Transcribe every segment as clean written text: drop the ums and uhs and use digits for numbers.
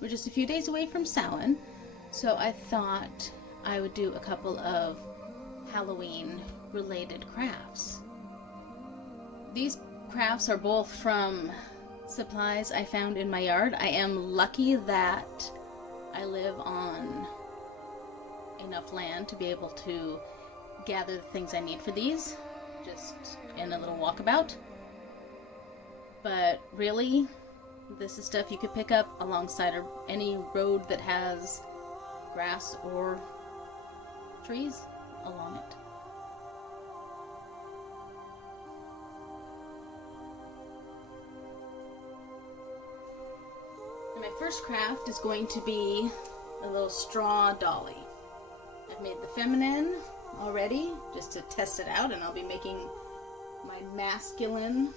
We're just a few days away from Samhain, so I thought I would do a couple of Halloween related crafts. These crafts are both from supplies I found in my yard. I am lucky that I live on enough land to be able to gather the things I need for these, just in a little walkabout. But really, this is stuff you could pick up alongside any road that has grass or trees along it. And my first craft is going to be a little straw dolly. I've made the feminine already just to test it out, and I'll be making my masculine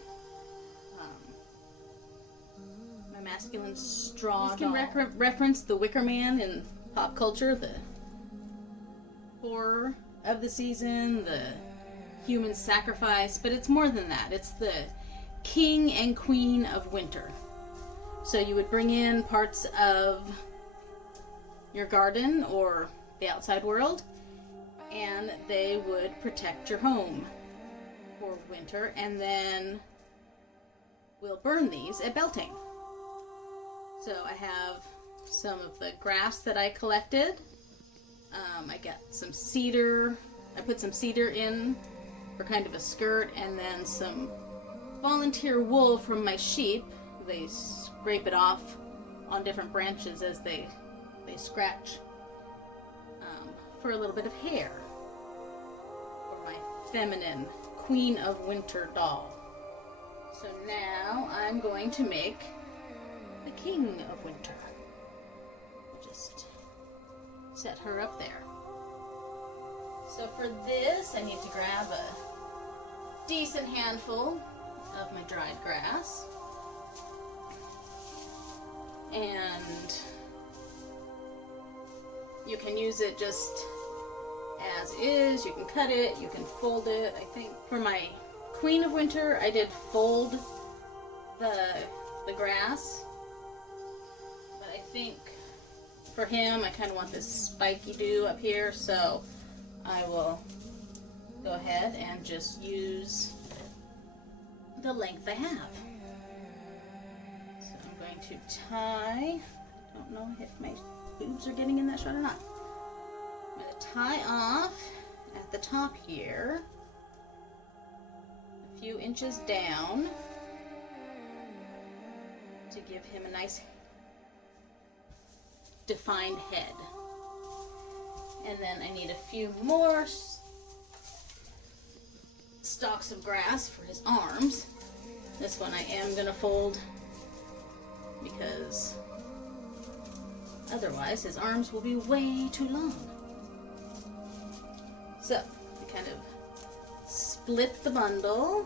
straw doll. This can reference the Wicker Man in pop culture, the horror of the season, the human sacrifice, but it's more than that. It's the king and queen of winter. So you would bring in parts of your garden or the outside world, and they would protect your home for winter, and then we'll burn these at Beltane. So I have some of the grass that I collected. I got some cedar. I put some cedar in for kind of a skirt, and then some volunteer wool from my sheep. They scrape it off on different branches as they scratch for a little bit of hair for my feminine Queen of Winter doll. So now I'm going to make the King of Winter. Just set her up there. So for this, I need to grab a decent handful of my dried grass. And you can use it just as is. You can cut it, you can fold it. I think for my Queen of Winter, I did fold the grass. But I think for him, I kind of want this spiky do up here, so I will go ahead and just use the length I have. So I'm going to tie, I don't know if my boobs are getting in that shot or not. I'm going to tie off at the top here, a few inches down, to give him a nice defined head. And then I need a few more stalks of grass for his arms. This one I am going to fold because otherwise his arms will be way too long. So, I kind of split the bundle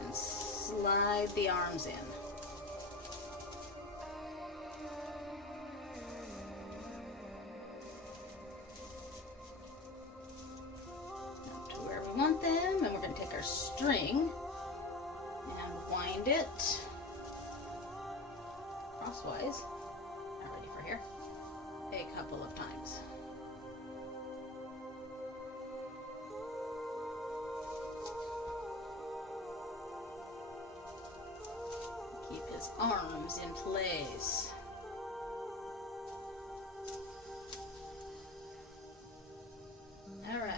and slide the arms in. Up to where we want them, and we're going to take our string and wind it crosswise, not ready for hair, a couple of times. Keep his arms in place. Alright,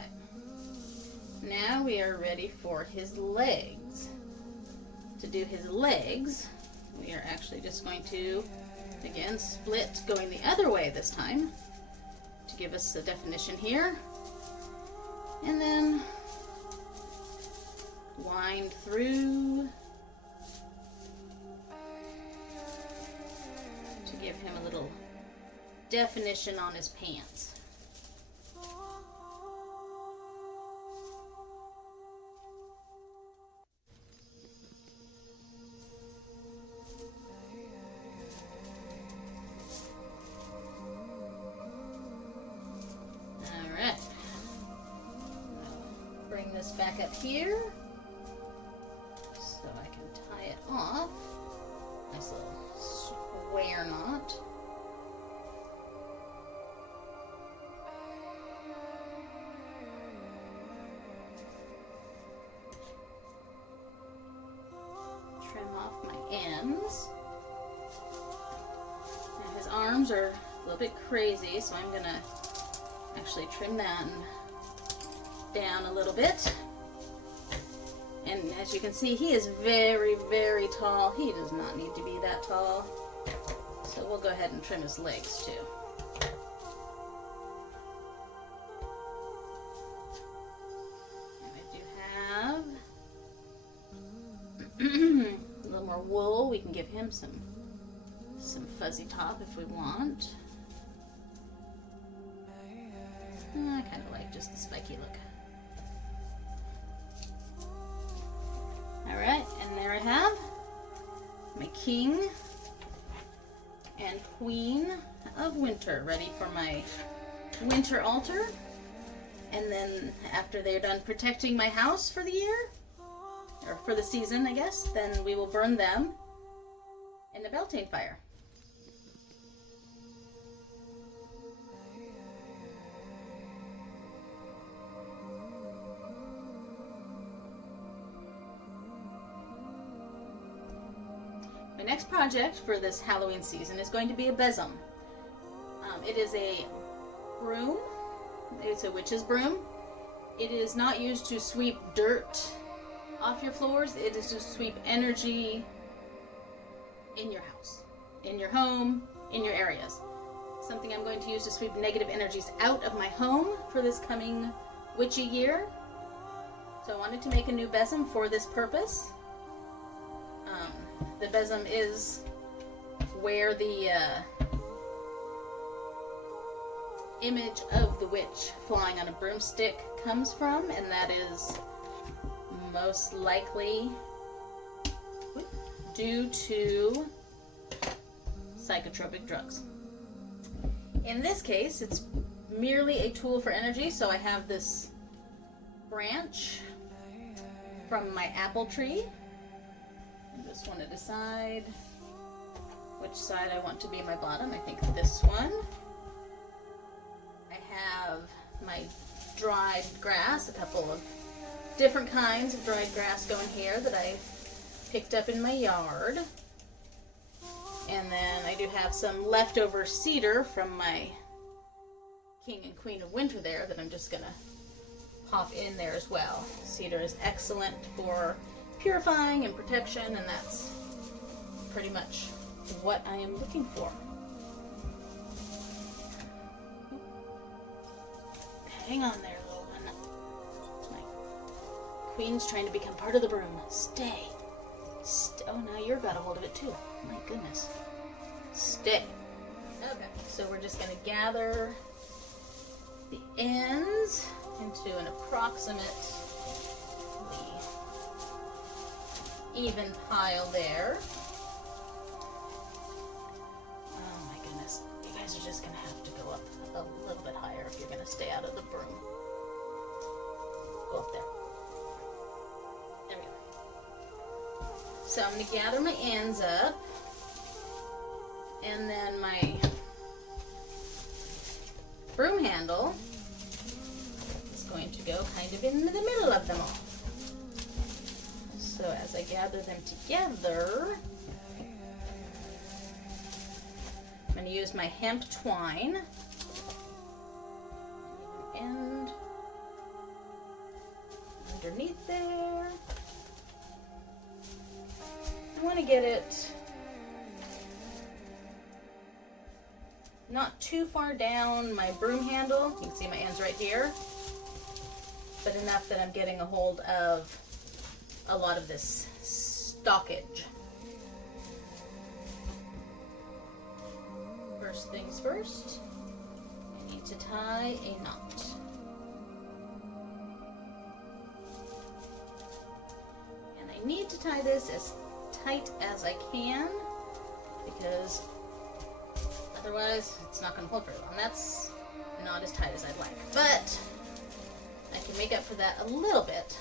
now we are ready for his legs. To do his legs, we are actually just going to, again, split going the other way this time to give us a definition here. And then wind through to give him a little definition on his pants. This back up here so I can tie it off. Nice little way or not. Trim off my ends. Now his arms are a little bit crazy, so I'm gonna actually trim that down a little bit. And as you can see, he is very, very tall. He does not need to be that tall. So we'll go ahead and trim his legs too. And I do have a little more wool. We can give him some fuzzy top if we want. I kind of like just the spiky look. Alright, and there I have my king and queen of winter ready for my winter altar. And then after they're done protecting my house for the year, or for the season I guess, then we will burn them in the Beltane fire. My next project for this Halloween season is going to be a besom. It is a broom. It's a witch's broom. It is not used to sweep dirt off your floors. It is to sweep energy in your house, in your home, in your areas. Something I'm going to use to sweep negative energies out of my home for this coming witchy year. So I wanted to make a new besom for this purpose. The besom is where the image of the witch flying on a broomstick comes from, and that is most likely due to psychotropic drugs. In this case, it's merely a tool for energy, so I have this branch from my apple tree. I just want to decide which side I want to be my bottom. I think this one. I have my dried grass, a couple of different kinds of dried grass going here that I picked up in my yard. And then I do have some leftover cedar from my king and queen of winter there that I'm just going to pop in there as well. Cedar is excellent for purifying and protection, and that's pretty much what I am looking for. Hang on there, little one. My queen's trying to become part of the broom. Stay. Oh, now you're got a hold of it too. My goodness. Stay. Okay, so we're just going to gather the ends into an approximately even pile there. Oh my goodness. You guys are just going to have to go up a little bit higher if you're going to stay out of the broom. Go up there. There we go. So I'm going to gather my ends up, and then my broom handle is going to go kind of in the middle of them all. So as I gather them together, I'm going to use my hemp twine and underneath there. I want to get it not too far down my broom handle. You can see my ends right here, but enough that I'm getting a hold of a lot of this stockage. First things first, I need to tie a knot. And I need to tie this as tight as I can, because otherwise it's not going to hold very long. That's not as tight as I'd like, but I can make up for that a little bit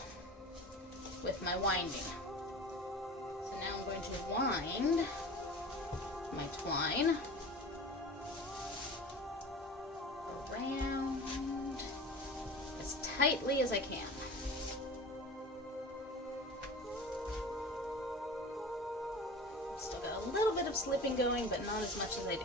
with my winding. So now I'm going to wind my twine around as tightly as I can. Still got a little bit of slipping going, but not as much as I did.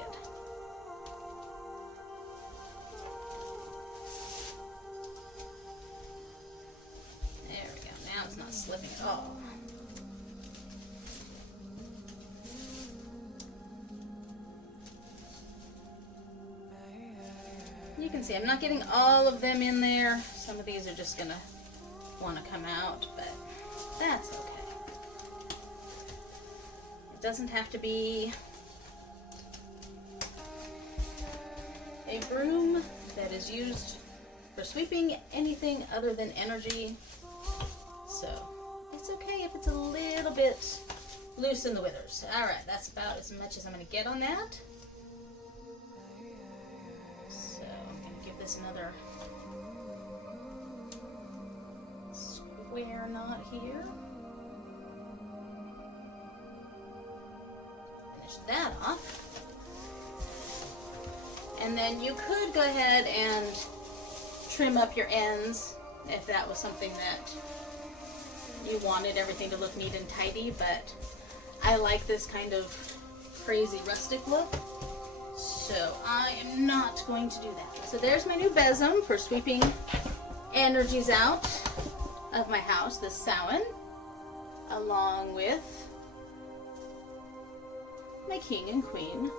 There we go. Now it's not slipping at all. You can see I'm not getting all of them in there. Some of these are just gonna want to come out, but that's okay. It doesn't have to be a broom that is used for sweeping anything other than energy. So it's okay if it's a little bit loose in the withers. All right, that's about as much as I'm gonna get on that. This another square knot here. Finish that off. And then you could go ahead and trim up your ends if that was something that you wanted everything to look neat and tidy, but I like this kind of crazy rustic look. So I am not going to do that. So there's my new besom for sweeping energies out of my house this Samhain, along with my king and queen